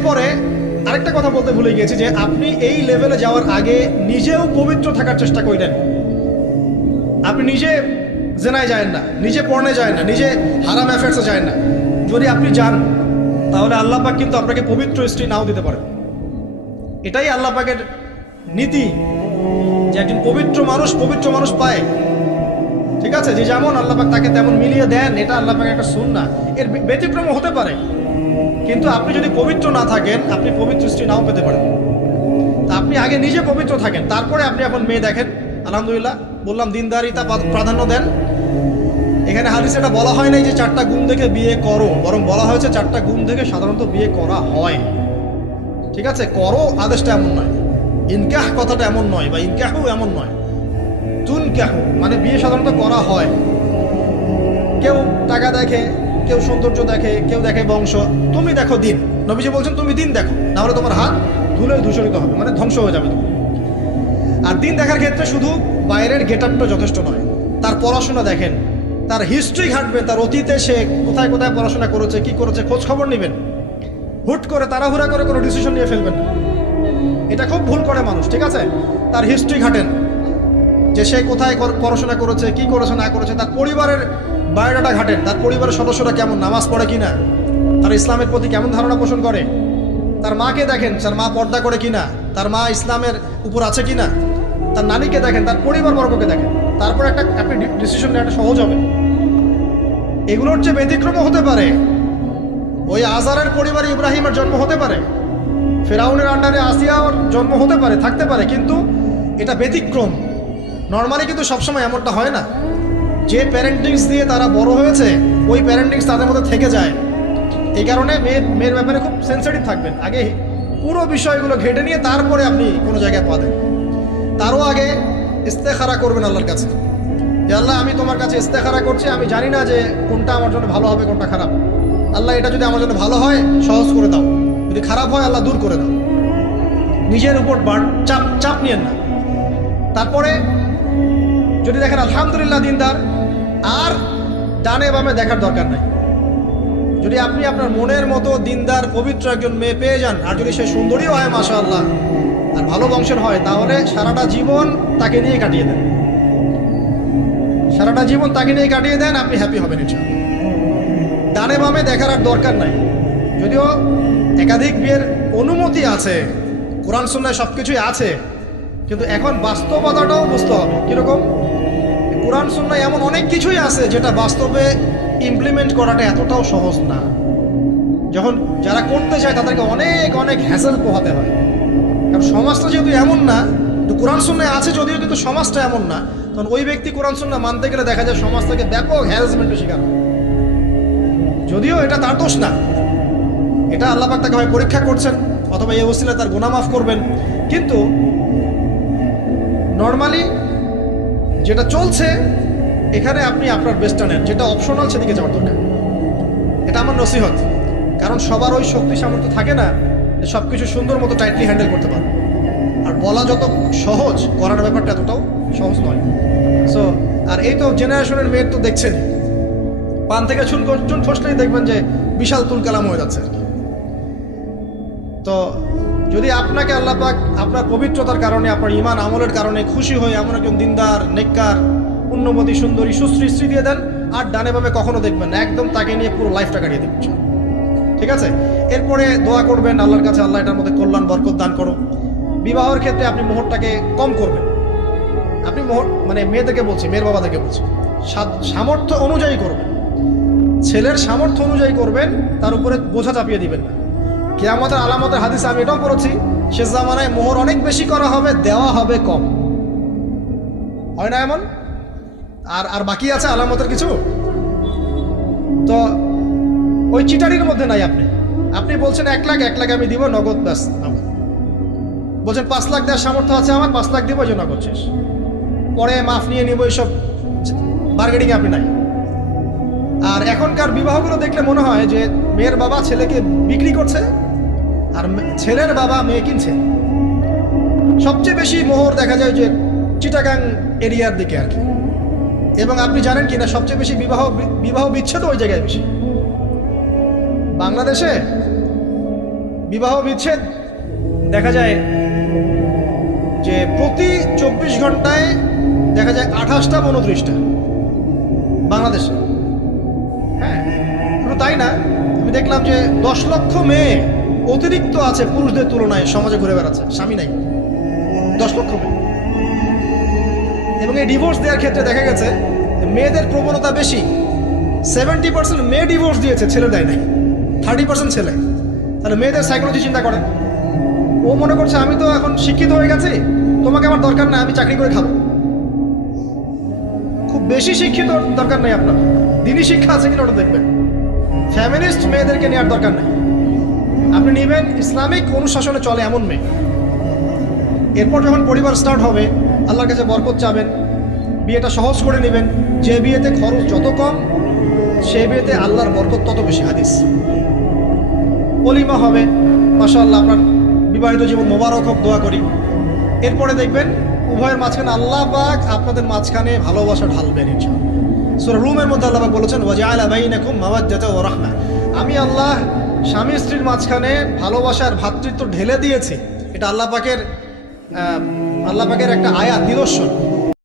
এরপরে আরেকটা কথা বলতে ভুলে গিয়েছি যে আপনি এই লেভেলে যাওয়ার আগে নিজেও পবিত্র থাকার চেষ্টা করেন। আপনি নিজে জেনায় যায় না, নিজে পর্নে যায় না, নিজে হারাম অ্যাফেয়ার্সে যায় না। যদি আপনি যান তাহলে আল্লাহ পাক কিন্তু আপনাকে পবিত্র স্ত্রী নাও দিতে পারেন। এটাই আল্লাহ পাকের নীতি যে একজন পবিত্র মানুষ পায়। ঠিক আছে, যে যেমন আল্লাহ পাক তাকে তেমন মিলিয়ে দেন, এটা আল্লাহ পাকের একটা সুন্নাহ। এর ব্যতিক্রম হতে পারে, কিন্তু আপনি যদি পবিত্র না থাকেন আপনি পবিত্র স্ত্রী নাও পেতে পারেন। তা আপনি আগে নিজে পবিত্র থাকেন, তারপরে আপনি এখন মেয়ে দেখেন। আলহামদুলিল্লাহ, বললাম দিনদারিতা প্রাধান্য দেন। এখানে হাদিসে এটা বলা হয় নাই যে 4টা গুণ দেখে বিয়ে করো, বরং বলা হয়েছে 4টা গুণ দেখে সাধারণত বিয়ে করা হয়। ঠিক আছে, করো আদেশটা এমন নয়, ইনকাহ কথাটা এমন নয়, বা ইনকাহু এমন নয়, তুনকাহু মানে বিয়ে সাধারণত করা হয়। কেউ টাকা দেখে, কেউ সৌন্দর্য দেখে, কেউ দেখে বংশ। তুমি দেখো দিন। নবীজি বলছেন তুমি দিন দেখো, না হলে তোমার হাত ধুলে ধূসরিত হবে, মানে ধ্বংস হয়ে যাবে তুমি। আর দিন দেখার ক্ষেত্রে শুধু বাইরের গেট আপটা যথেষ্ট নয়, তার পড়াশোনা দেখেন, তার হিস্ট্রি ঘাটবেন, তার অতীতে সে কোথায় কোথায় পড়াশোনা করেছে, কি করেছে, খোঁজ খবর নেবেন। হুট করে তাড়াহুড়া করে কোনো ডিসিশন নিয়ে ফেলবেন না, এটা খুব ভুল করে মানুষ। ঠিক আছে, তার হিস্ট্রি ঘাটেন যে সে কোথায় পড়াশোনা করেছে, কি করেছে না করেছে। তার পরিবারের বায়োডাটা ঘাটেন, তার পরিবারের সদস্যরা কেমন, নামাজ পড়ে কিনা, তার ইসলামের প্রতি কেমন ধারণা পোষণ করে। তার মাকে দেখেন, তার মা পর্দা করে কিনা, তার মা ইসলামের উপর আছে কিনা। তার নানিকে দেখেন, তার পরিবারবর্গকে দেখেন, তারপর আপনি ডিসিশন নেওয়াটা সহজ হবে। এগুলোর চেয়ে ব্যতিক্রমও হতে পারে। ওই আজারের পরিবারে ইব্রাহিমের জন্ম হতে পারে, ফেরাউনের আন্ডারে আসিয়ার জন্ম হতে পারে, থাকতে পারে, কিন্তু এটা ব্যতিক্রম। নর্মালি কিন্তু সবসময় এমনটা হয় না। যে প্যারেন্টিংস দিয়ে তারা বড় হয়েছে, ওই প্যারেন্টিংস তাদের মধ্যে থেকে যায়। এই কারণে মেয়ের ব্যাপারে খুব সেন্সিটিভ থাকবেন। আগে পুরো বিষয়গুলো ঘেটে নিয়ে তারপরে আপনি কোনো জায়গায় পা দেন। তারও আগে ইস্তেখারা করবেন আল্লাহর কাছে, যে আল্লাহ আমি তোমার কাছে ইস্তেখারা করছি, আমি জানি না যে কোনটা আমার জন্য ভালো হবে, কোনটা খারাপ। আল্লাহ এটা যদি আমার জন্য ভালো হয় সহজ করে দাও, যদি খারাপ হয় আল্লাহ দূর করে দাও। নিজের উপর চাপ নিয়েন না। তারপরে যদি দেখেন আলহামদুলিল্লাহ দিনদার, আর ডানে বামে দেখার দরকার নাই। যদি আপনি আপনার মনের মতো দিনদার পবিত্র একজন মেয়ে পেয়ে যান, আর যদি সে সুন্দরীও হয় মাশাআল্লাহ, আর ভালো বংশের হয়, তাহলে সারাটা জীবন তাকে নিয়ে কাটিয়ে দেন। সারাটা জীবন তাকে নিয়ে কাটিয়ে দেন, আপনি হ্যাপি হবেন ইনশাআল্লাহ। ডানে বামে দেখার আর দরকার নাই। যদিও একাধিক বিয়ের অনুমতি আছে, কোরআন সুন্নাহয় সব কিছুই আছে, কিন্তু এখন বাস্তবতাটাও বুঝতে হবে। কীরকম? কোরআন সুন্নাহয় এমন অনেক কিছুই আছে যেটা বাস্তবে ইমপ্লিমেন্ট করাটা এতটাও সহজ না। যখন যারা করতে চায় তাদেরকে অনেক অনেক হ্যাসেল পোহাতে হয়। কারণ সমাজটা যেহেতু এমন না, তো কোরআন সুন্নাহয় আছে যদিও, কিন্তু সমাজটা এমন না, তখন ওই ব্যক্তি কোরআন সুন্নাহ মানতে গেলে দেখা যায় সমাজ থেকে ব্যাপক হ্যারাসমেন্টের শিকার হয়। যদিও এটা তার দোষ না, এটা আল্লাহ পাক তাকে হয় পরীক্ষা করছেন, অথবা এই ওসিলায় তার গুনাহ মাফ করবেন। কিন্তু নর্মালি যেটা চলছে এখানে আপনি আপনার বেস্টটা নেন, যেটা অপশনাল সেদিকে যাওয়ার দরকার। এটা আমার নসিহত। কারণ সবার ওই শক্তি সামর্থ্য থাকে না যে সব কিছু সুন্দর মতো টাইটলি হ্যান্ডেল করতে পারে। আর বলা যত সহজ, করার ব্যাপারটা এতটাও সহজ নয়। সো আর এই তো জেনারেশনের মেয়ের তো দেখছেন, পান থেকে চুন ফসলেই দেখবেন যে বিশাল তুল কালাম হয়ে যাচ্ছে আর কি। তো যদি আপনাকে আল্লাহ পাক আপনার পবিত্রতার কারণে, আপনার ঈমান আমলের কারণে খুশি হয়ে এমন একজন দিনদার, নেককার, পুণ্যবতী, সুন্দরী, সুশ্রী স্ত্রী দিয়ে দেন, আর ডানে বামে কখনো দেখবেন না, একদম তাকে নিয়ে পুরো লাইফটা কাটিয়ে দেবেন। ঠিক আছে, এরপরে দোয়া করবেন আল্লাহর কাছে, আল্লাহ এটার মধ্যে কল্যাণ বরকত দান করো। বিবাহের ক্ষেত্রে আপনি মোহরটাকে কম করবেন। আপনি মোহর মানে মেয়েদেরকে বলছি, মেয়ের বাবাদেরকে বলছি, সামর্থ্য অনুযায়ী করবেন। ছেলের সামর্থ্য অনুযায়ী করবেন, তার উপরে বোঝা চাপিয়ে দিবেন না। কিয়ামতের আলামতের হাদিসে আমি এটাও পড়েছি, শেষ জামানায় মোহর অনেক বেশি করা হবে, দেওয়া হবে কম। হয় না এমন? আর বাকি আছে আলামতের কিছু। তো ওই চিটারির মধ্যে নাই। আপনি বলছেন 1 লাখ আমি দিব নগদ, ব্যাস। বলছেন 5 লাখ দেওয়ার সামর্থ্য আছে আমার, 5 লাখ দিব, যে নগদ শেষ, পরে মাফ নিয়ে নিব, এইসব বার্গেনিং আপনি নাই। আর এখনকার বিবাহগুলো দেখলে মনে হয় যে মেয়ের বাবা ছেলেকে বিক্রি করছে, আর ছেলের বাবা মেয়ে কিনছে। সবচেয়ে বেশি মোহর দেখা যায় যে চিটাগাং এরিয়ার দিকে আর কি। এবং আপনি জানেন কি না, সবচেয়ে বেশি বিবাহ বিচ্ছেদ ওই জায়গায় বেশি। বাংলাদেশে বিবাহ বিচ্ছেদ দেখা যায় যে প্রতি 24 ঘন্টায় দেখা যায় 28টা 29টা বাংলাদেশে। হ্যাঁ, শুধু তাই না, আমি দেখলাম যে 10 লক্ষ মেয়ে অতিরিক্ত আছে পুরুষদের তুলনায় সমাজে ঘুরে বেড়াচ্ছে, স্বামী নাই। 10 লক্ষ মেয়ে। এবং এই ডিভোর্স দেওয়ার ক্ষেত্রে দেখা গেছে মেয়েদের প্রবণতা বেশি। 70% মেয়ে ডিভোর্স দিয়েছে, ছেলে দেয় নাই। 30% ছেলে। তাহলে মেয়েদের সাইকোলজি চিন্তা করেন। ও মনে করছে আমি তো এখন শিক্ষিত হয়ে গেছি, তোমাকে আমার দরকার নাই, আমি চাকরি করে খাবো। খুব বেশি শিক্ষিত দরকার নেই আপনার, দিনই শিক্ষা আছে কিনা ওটা দেখবেন। ফ্যামিলিস্ট মেয়েদেরকে নেওয়ার দরকার নেই, আপনি নেবেন ইসলামিক অনুশাসনে চলে এমন মেয়ে। এরপর যখন পরিবার স্টার্ট হবে, আল্লাহর কাছে বরকত চাবেন, বিয়েটা সহজ করে নেবেন। যে বিয়েতে খরচ যত কম, সে বিয়েতে আল্লাহর বরকত তত বেশি। হাদিস। অলিমা হবে, মাশাআল্লাহ, আপনার বিবাহিত জীবন মোবারক হোক, দোয়া করি। এরপরে দেখবেন উভয়ের মাঝখানে আল্লাহ পাক আপনাদের মাঝখানে ভালোবাসা ঢালবেন ইনশাআল্লাহ। সূরা রুমের মধ্যে আল্লাহ পাক বলেছেন ওয়াজআলা বাইনাকুম মাওয়াদ্দাতাও ওয়া রাহমা, আমি আল্লাহ স্বামী স্ত্রীর মাঝখানে ভালোবাসার ভ্রাতৃত্ব ঢেলে দিয়েছি। এটা আল্লাহ পাকের একটা আয়াত, নিদর্শন।